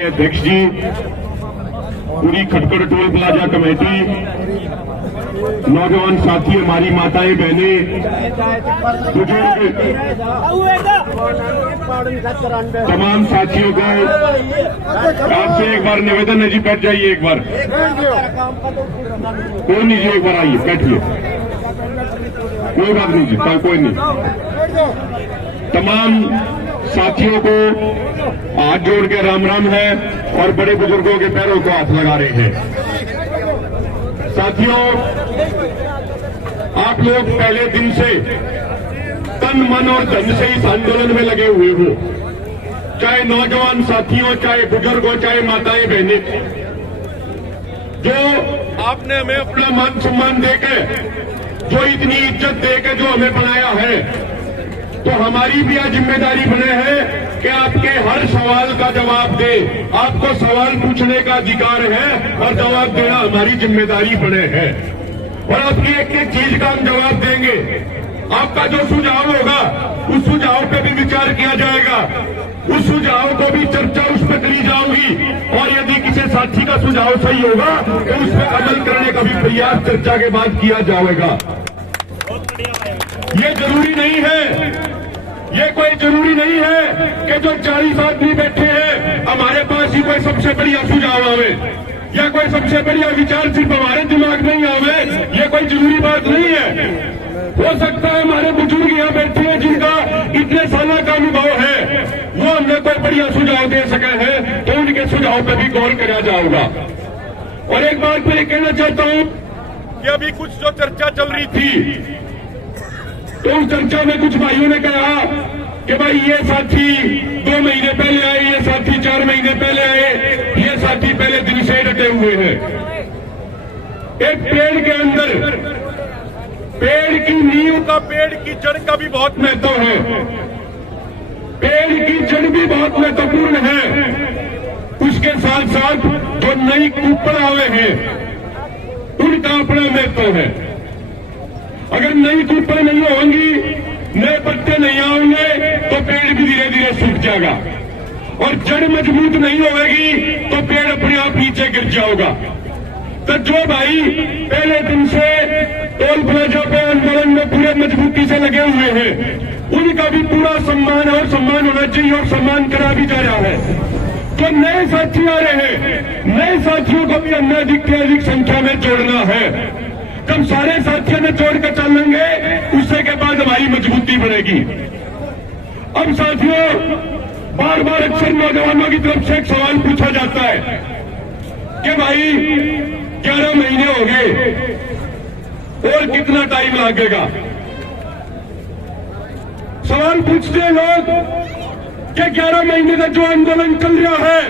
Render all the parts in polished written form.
अध्यक्ष जी, पूरी Khatkhar toll plaza committee, नौजवान साथी, हमारी माताएं बहनें, बुजुर्ग, तमाम साथियों को आपसे एक बार निवेदन है जी, बैठ जाइए एक बार। कोई नहीं जी, एक बार आइए, बैठिए, कोई बात नहीं जी, कोई नहीं। तमाम साथियों को हाथ जोड़ के राम राम है और बड़े बुजुर्गों के पैरों को हाथ लगा रहे हैं। साथियों, आप लोग पहले दिन से तन मन और धन से इस आंदोलन में लगे हुए हो, चाहे नौजवान साथियों, चाहे बुजुर्ग हो, चाहे माताएं बहनें, जो आपने हमें अपना मान सम्मान देके, जो इतनी इज्जत देके जो हमें बनाया है, तो हमारी भी यह जिम्मेदारी बने है कि आपके हर सवाल का जवाब दे। आपको सवाल पूछने का अधिकार है और जवाब देना हमारी जिम्मेदारी बने है, और आपकी एक एक चीज का हम जवाब देंगे। आपका जो सुझाव होगा उस सुझाव पे भी विचार किया जाएगा, उस सुझाव को भी चर्चा उस पर करी जाऊंगी, और यदि किसी साथी का सुझाव सही होगा तो उस पर अमल करने का भी प्रयास चर्चा के बाद किया जाएगा। ये जरूरी नहीं है, ये कोई जरूरी नहीं है कि जो 40 आदमी बैठे हैं हमारे पास ही कोई सबसे बढ़िया सुझाव आवे या कोई सबसे बढ़िया विचार सिर्फ हमारे दिमाग में ही आवे। ये कोई जरूरी बात नहीं है। हो सकता है हमारे बुजुर्ग यहाँ बैठे हैं जिनका इतने सालों का अनुभव है, वो हमें कोई बढ़िया सुझाव दे सके हैं, तो उनके सुझाव पर भी गौर किया जाएगा। और एक बात मैं कहना चाहता हूँ कि अभी कुछ जो चर्चा चल रही थी, तो उस चर्चा में कुछ भाइयों ने कहा कि भाई ये साथी 2 महीने पहले आए, ये साथी 4 महीने पहले आए, ये साथी पहले दिन से डटे हुए हैं। एक पेड़ के अंदर पेड़ की नींव का, पेड़ की जड़ का भी बहुत महत्व है। पेड़ की जड़ भी बहुत महत्वपूर्ण है। उसके साथ साथ जो नई ऊपर आवे हैं उनका अपना महत्व है। अगर नई ऊपर नहीं होंगी, नए पत्ते नहीं आएंगे, तो पेड़ भी धीरे धीरे सूख जाएगा, और जड़ मजबूत नहीं होगी तो पेड़ अपने आप नीचे गिर जाएगा। तो जो भाई पहले दिन से टोल प्लाजा पे आंदोलन में पूरे मजबूती से लगे हुए हैं, उनका भी पूरा सम्मान और सम्मान होना चाहिए, और सम्मान करा भी जा रहा है। तो नए साथी आ रहे हैं, नए साथियों को भी हमने अधिक से अधिक संख्या में जोड़ना है। जब सारे साथियों ने जोड़ कर चलेंगे, उससे के बाद हमारी मजबूती बढ़ेगी। अब साथियों, बार बार अक्सर नौजवानों की तरफ से एक सवाल पूछा जाता है कि भाई 11 महीने हो गए और कितना टाइम लगेगा। सवाल पूछते हैं लोग कि 11 महीने का जो आंदोलन चल रहा है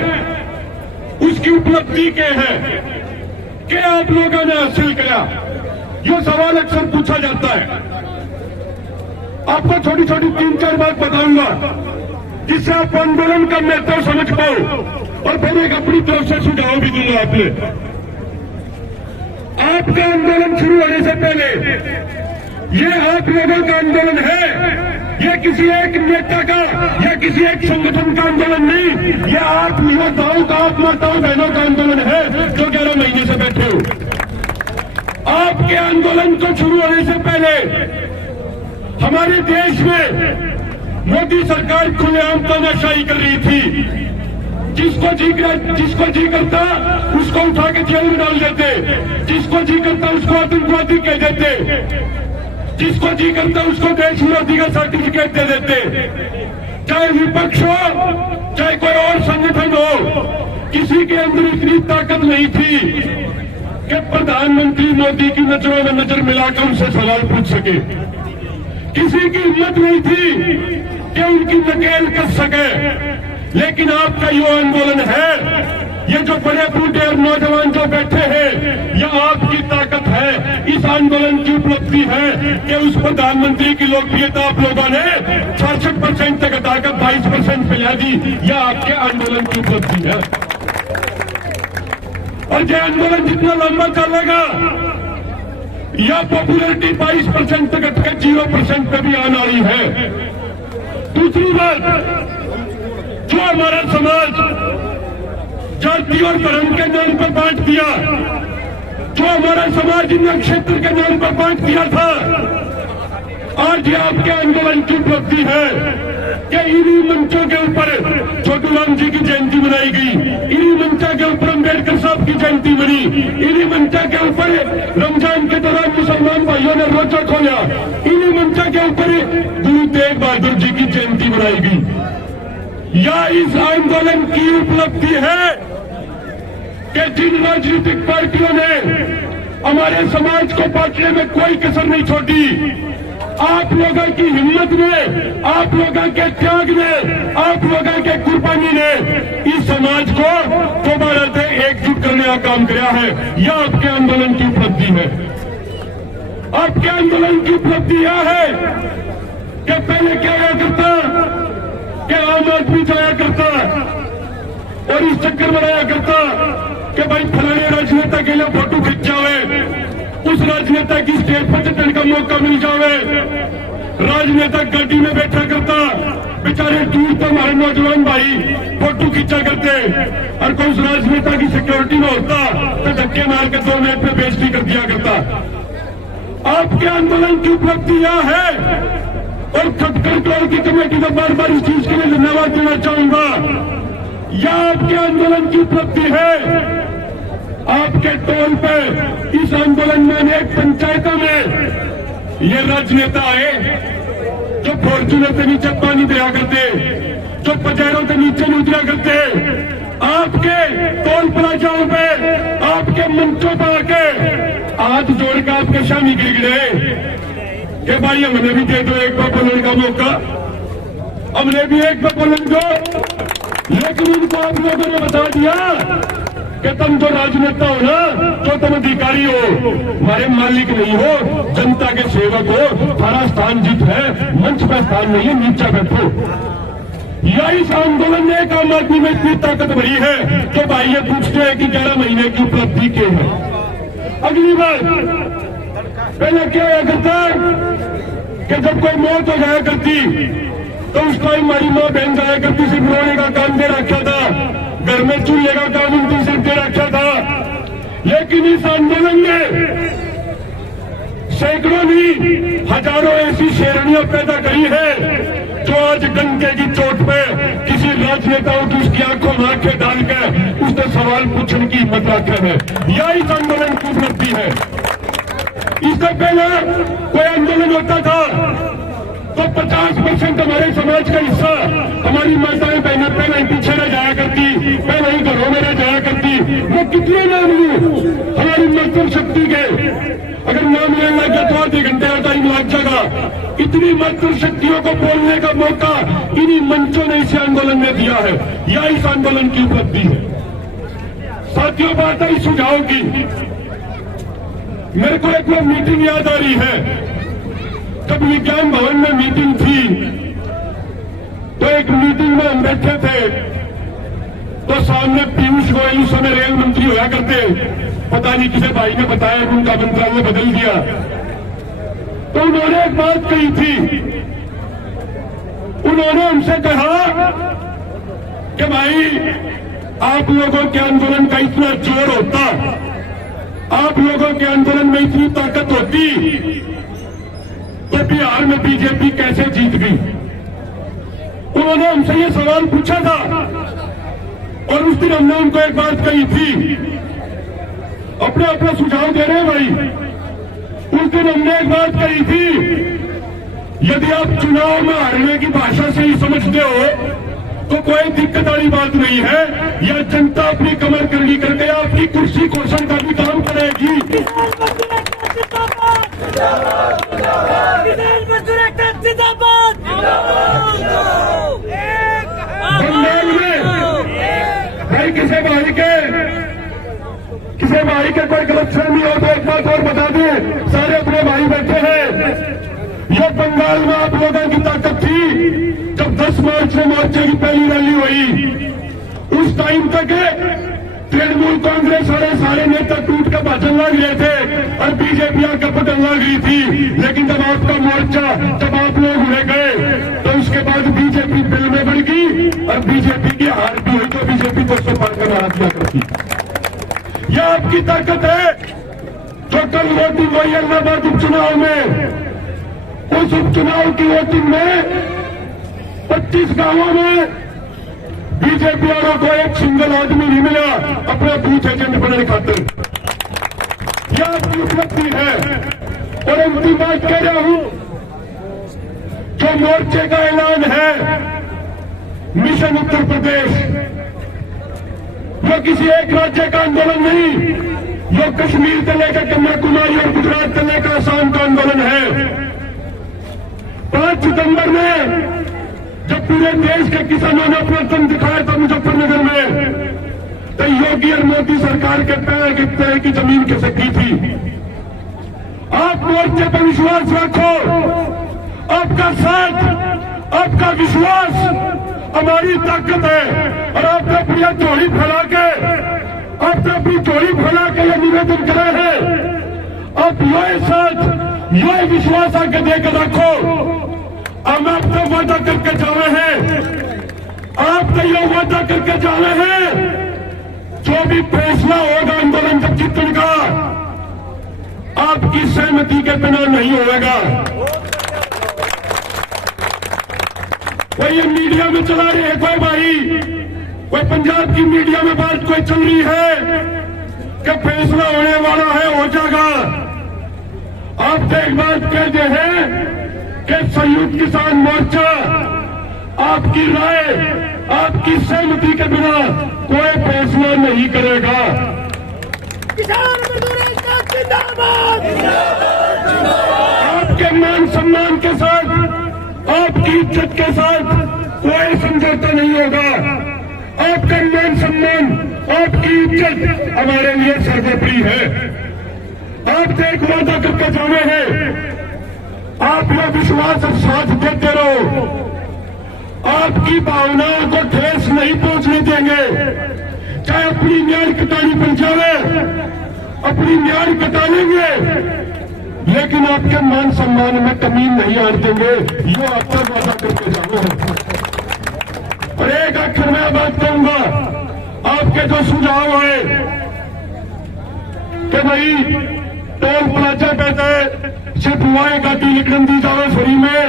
उसकी उपलब्धि क्या है, क्या आप लोगों ने हासिल किया। ये सवाल अक्सर पूछा जाता है। आपको छोटी छोटी 3-4 बात बताऊंगा जिससे आप आंदोलन का महत्व समझ पाओ, और फिर एक अपनी तरफ से सुझाव भी दूंगा। आपका आंदोलन शुरू होने से पहले ये आप लोगों का आंदोलन है, ये किसी एक नेता का या किसी एक संगठन का आंदोलन नहीं, ये आप युवताओं का, आप माताओं बहनों का आंदोलन है जो 11 महीने से बैठे हो। आपके आंदोलन को शुरू होने से पहले हमारे देश में मोदी सरकार खुलेआम तानाशाही कर रही थी। जिसको जी करता उसको उठा के जेल में डाल देते, जिसको जी करता उसको आतंकवादी कह देते, जिसको जी करता उसको देश विरोधी का सर्टिफिकेट दे देते। चाहे विपक्ष हो, चाहे कोई और संगठन हो, किसी के अंदर इतनी ताकत नहीं थी कि प्रधानमंत्री मोदी की नजरों में नजर मिलाकर उनसे सवाल पूछ सके। किसी की हिम्मत नहीं थी कि उनकी नकेल कस सके। लेकिन आपका यो आंदोलन है, ये जो बड़े बूढ़े और नौजवान जो बैठे हैं, यह आपकी ताकत है। इस आंदोलन की उपलब्धि है कि उस प्रधानमंत्री की लोकप्रियता आप लोगों ने 66% तक घटाकर 22% फैला दी। यह आपके आंदोलन की उपलब्धि है। और यह आंदोलन जितना लंबा चलेगा, यह पॉपुलरिटी 22% तक घटकर 0% पे भी आने वाली है। दूसरी बात, जो हमारा समाज जाति और धर्म के नाम पर बांट दिया, जो हमारा समाज इन क्षेत्र के नाम पर बांट दिया था। आज ये आपके आंदोलन की उपलब्धि है कि इन्हीं मंचों के ऊपर छोटूराम जी की जयंती मनाई गई, इन्हीं मंचों के ऊपर अम्बेडकर साहब की जयंती बनी, इन्हीं मंचों के ऊपर रमजान के दौरान मुसलमान भाइयों ने रोजा खोला, इन्हीं मंचों के ऊपर गुरु तेग बहादुर जी की जयंती मनाई गई। या इस आंदोलन की उपलब्धि है कि जिन राजनीतिक पार्टियों ने हमारे समाज को बांटने में कोई कसर नहीं छोड़ी, आप लोगों की हिम्मत ने, आप लोगों के त्याग ने, आप लोगों के कुर्बानी ने इस समाज को दोबारा से एकजुट करने का काम किया है। यह आपके आंदोलन की उपलब्धि है। आपके आंदोलन की उपलब्धि यह है कि पहले क्या हुआ करता कि आम आदमी जाया करता और इस चक्कर बनाया करता कि भाई फलाने राजनेता के लिए फोटो खिंच जावे, उस राजनेता की स्टेज पर चढ़ने का मौका मिल जावे, राजनेता गाड़ी में बैठा करता, बेचारे दूर तो हमारे नौजवान भाई फोटो खींचा करते, और कोई उस राजनेता की सिक्योरिटी में होता तो धक्के मार के 2 मिनट में बेइज्जती कर दिया करता। आपके आंदोलन की उपलब्धि यह है, और खटकर कौर की कमेटी को बार बार इस चीज के लिए धन्यवाद देना चाहूंगा। यह आपके आंदोलन की उपलब्धि है। आपके टोल पे इस आंदोलन में अनेक पंचायतों में ये राजनेता आए जो फॉर्चूनर के नीचे पानी दिया करते, जो पजेरों के नीचे नहीं उतरा करते, आपके टोल प्लाजाओं पे, आपके मंचों पर आके हाथ जोड़कर आपके शामी गिड़गिड़े कि भाई हमने भी दे दो एक बार बोलने का मौका, हमने भी एक बार बोलने दो। लेकिन इनको आप लोगों ने बता दिया कि तुम जो राजनेता हो ना, जो तुम अधिकारी हो, हमारे मालिक नहीं हो, जनता के सेवक हो, तुम्हारा स्थान जीत है, मंच पर स्थान नहीं है, नीचे बैठो। या इस आंदोलन ने एक आम आदमी में इतनी ताकत भरी है कि भाई ये पूछते हैं कि 11 महीने की उपलब्धि क्या है। अगली बार पहले क्या हुआ करता कि जब कोई मौत हो जाया करती तो उस टाइम हमारी माँ बहन जाया करती, सिर्फ रोने का काम दे रखा था, घर में चूल्हे का काम उनकी सिर्फ दे रखा था। लेकिन इस आंदोलन में सैकड़ों नहीं हजारों ऐसी शेरनियां पैदा करी है जो आज गंगे की चोट पे किसी राजनेताओं की उसकी आंखों में आंखें डालकर उससे सवाल पूछने की हिम्मत रखे है। यह इस आंदोलन की उपलब्धि है। इससे पहले कोई आंदोलन होता था तो 50% हमारे समाज का हिस्सा, हमारी माताएं बहनें पहले ही पीछे रह जाया करती, पहले ही घरों में रह जाया करती। वो कितने नाम लूं हमारी मातृ शक्ति के, अगर नाम लेने लग गया तो आधे घंटे का टाइम लग जाएगा। इतनी मातृ शक्तियों को बोलने का मौका इन्हीं मंचों ने इस आंदोलन में दिया है। यह इस आंदोलन की उपलब्धि है। साथियों, बात आई सुझाव की। मेरे को एक वो मीटिंग याद आ रही है, जब विज्ञान भवन में मीटिंग थी तो एक मीटिंग में हम बैठे थे तो सामने पीयूष गोयल उस समय रेल मंत्री होया करते, पता नहीं किसी भाई ने बताया उनका मंत्रालय बदल दिया, तो उन्होंने एक बात कही थी। उन्होंने हमसे कहा कि भाई आप लोगों के आंदोलन का इतना जोर होता, आप लोगों के आंदोलन में इतनी ताकत होती तो बिहार में बीजेपी कैसे जीत गई। उन्होंने हमसे ये सवाल पूछा था और उस दिन हमने उनको एक बात कही थी, अपने अपना सुझाव दे रहे हैं भाई। उस दिन हमने एक बात कही थी, यदि आप चुनाव में हारने की भाषा से ही समझते हो तो कोई दिक्कत वाली बात नहीं है। यह जनता अपनी कमर करनी करके आपकी कुर्सी कोषण का भी काम करेगी। बंगाल में भाई किसी भाई के कोई गलतफहमी हो तो एक बात और बता दें, सारे अपने भाई बैठे हैं। ये बंगाल में आप लोगों की ताकत थी जब 10 मार्च को मोर्चे की पहली रैली हुई। उस टाइम तक तृणमूल कांग्रेस सारे नेता टूट कर भाषण लग रहे थे और बीजेपी आकर पटन लग रही थी। लेकिन जब आपका मोर्चा, जब आप लोग उड़े गए तो उसके बाद बीजेपी बिल में बढ़ गई और बीजेपी की हार भी हुई तो बीजेपी को पार करना बढ़ा दिया करती। यह आपकी ताकत है जो कल वोटिंग हुई इलाहाबाद उपचुनाव में। उस उपचुनाव की वोटिंग में 25 गांवों में बीजेपी वालों को एक सिंगल आदमी नहीं मिला अपना बूथ एजेंट बनने खातिर। यह आपकी उपलब्धि है। और अंतिम बात कह रहा हूं, जो मोर्चे का ऐलान है मिशन उत्तर प्रदेश, वो किसी एक राज्य का आंदोलन नहीं, जो कश्मीर से लेकर कन्याकुमारी और गुजरात से लेकर आसाम का आंदोलन है। 5 सितंबर में जब पूरे देश के किसानों ने अपना दम दिखाया था मुजफ्फरनगर में, तो योगी और मोदी सरकार के पैर गिरते की जमीन खिसकी थी। आप मोर्चे पर विश्वास रखो। आपका साथ, आपका विश्वास हमारी ताकत है। और आपने अपनी झोली फैला के, आपने अपनी झोली फैला के यह निवेदन करा है, आप ये साथ, ये विश्वास आगे देकर रखो। हम आपसे वादा करके जा रहे हैं, आपसे ये वादा करके जा रहे हैं, जो भी फैसला होगा आंदोलन तक जीतने का, आपकी सहमति के बिना नहीं होगा। कोई मीडिया में चला रहे हैं, कोई भाई, कोई पंजाब की मीडिया में बात कोई चल रही है कि फैसला होने वाला है, हो जाएगा। आप एक बात कहते हैं कि संयुक्त किसान मोर्चा आपकी राय, आपकी सहमति के बिना कोई फैसला नहीं करेगा। किसान मजदूर एकता जिंदाबाद। आपके मान सम्मान के साथ, आपकी इज्जत के साथ कोई समझौता नहीं होगा। आपका मान सम्मान, आपकी इज्जत हमारे लिए सर्वोपरि है। आपसे एक वादा करके जाने हैं, आप यह विश्वास और साथ देते रहो। आपकी भावनाओं को ठेस नहीं पहुंचने देंगे, चाहे अपनी न्याय कटानी बन जाए, अपनी न्याय कटा लेंगे, लेकिन आपके मान सम्मान में कमी नहीं आने देंगे। ये आपका वादा करके जाना है। और एक आखिर में बात कहूंगा, आपके जो सुझाव है कि भाई टोल प्लाजा पे सिर्फ हुआ गाड़ी निकलन दी जाए फ्री में,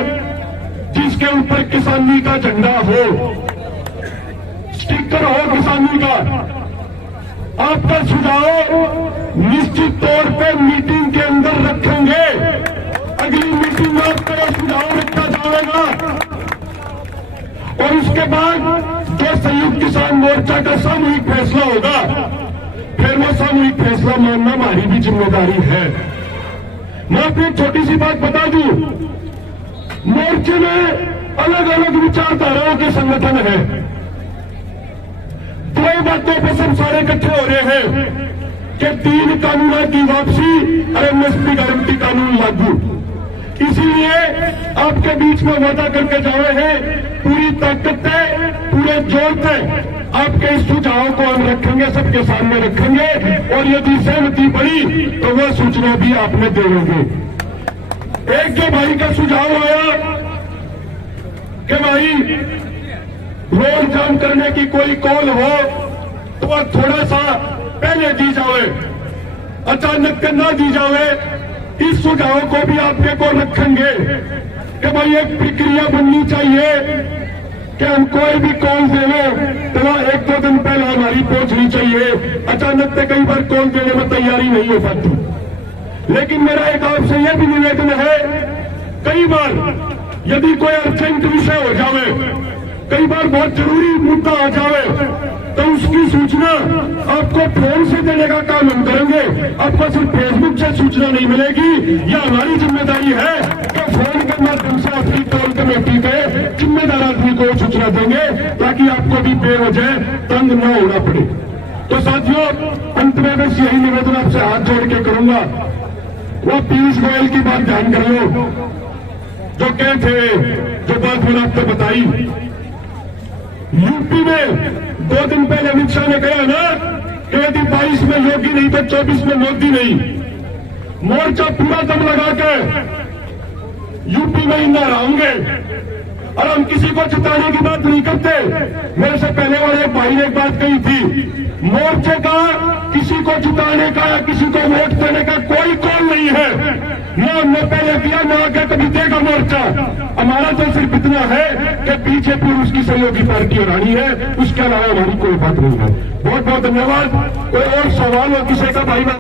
जिसके ऊपर किसानी का झंडा हो, स्टिकर हो किसानी का। आपका सुझाव निश्चित तौर पे मीटिंग के अंदर रखेंगे। अगली मीटिंग में आपका सुझाव रखा जाएगा और उसके बाद जो संयुक्त किसान मोर्चा का सामूहिक फैसला होगा, फिर वो सामूहिक फैसला मानना हमारी भी जिम्मेदारी है। मैं आपको एक छोटी सी बात बता दूं, मोर्चे में अलग अलग विचारधाराओं के संगठन है। दो बातों पर सब सारे इकट्ठे हो रहे हैं कि 3 कानूनों की वापसी और एमएसपी गारंटी कानून लागू। इसीलिए आपके बीच में वादा करके जा रहे हैं, पूरी ताकत है, पूरे जोर से आपके इस सुझाव को हम रखेंगे, सबके सामने रखेंगे। और यदि सहमति बड़ी तो वह सूचना भी आपने देंगे। एक जो भाई का सुझाव आया कि भाई रोड जाम करने की कोई कॉल हो तो वह थोड़ा सा पहले दी जाए, अचानक न दी जाए। इस सुझाव को भी आपके को रखेंगे कि भाई एक प्रक्रिया बननी चाहिए कि हम कोई भी कॉल देने तो वह 1-2 दिन पहले हमारी पहुंचनी चाहिए। अचानक से कई बार कॉल देने में तैयारी नहीं हो पाती। लेकिन मेरा एक आपसे यह भी निवेदन है, कई बार यदि कोई अर्जेंट विषय हो जावे, कई बार बहुत जरूरी मुद्दा आ जावे, तो उसकी सूचना आपको फोन से देने का काम हम करेंगे। आपको सिर्फ फेसबुक से सूचना नहीं मिलेगी। यह हमारी जिम्मेदारी है कि फोन के माध्यम से अपनी टोल कमेटी के जिम्मेदार आदमी को सूचना देंगे, ताकि आपको भी बेवजह तंग न होना पड़े। तो साथियों, अंत में बस यही निवेदन आपसे हाथ जोड़ के करूंगा, वो पीयूष गोयल की बात ध्यान कर लो, जो कहे थे, जो बात मैंने आपको बताई। यूपी में 2 दिन पहले अमित शाह ने कहा ना कि यदि 22 में योगी नहीं तो 24 में मोदी नहीं। मोर्चा पूरा दम लगा के यूपी में ही न रहेंगे। और हम किसी को जिताने की बात नहीं करते। मेरे से पहले वाले भाई ने एक बात कही थी, मोर्चे का किसी को जिताने का या किसी को वोट देने का कोई कॉल नहीं है। ना हमने पहले किया, ना आगे कभी देगा मोर्चा। हमारा तो सिर्फ इतना है कि बीजेपी उसकी सहयोगी पार्टी और आनी है, उसके अलावा हमारी कोई बात नहीं है। बहुत बहुत धन्यवाद। कोई और सवाल हो किसी का भाई?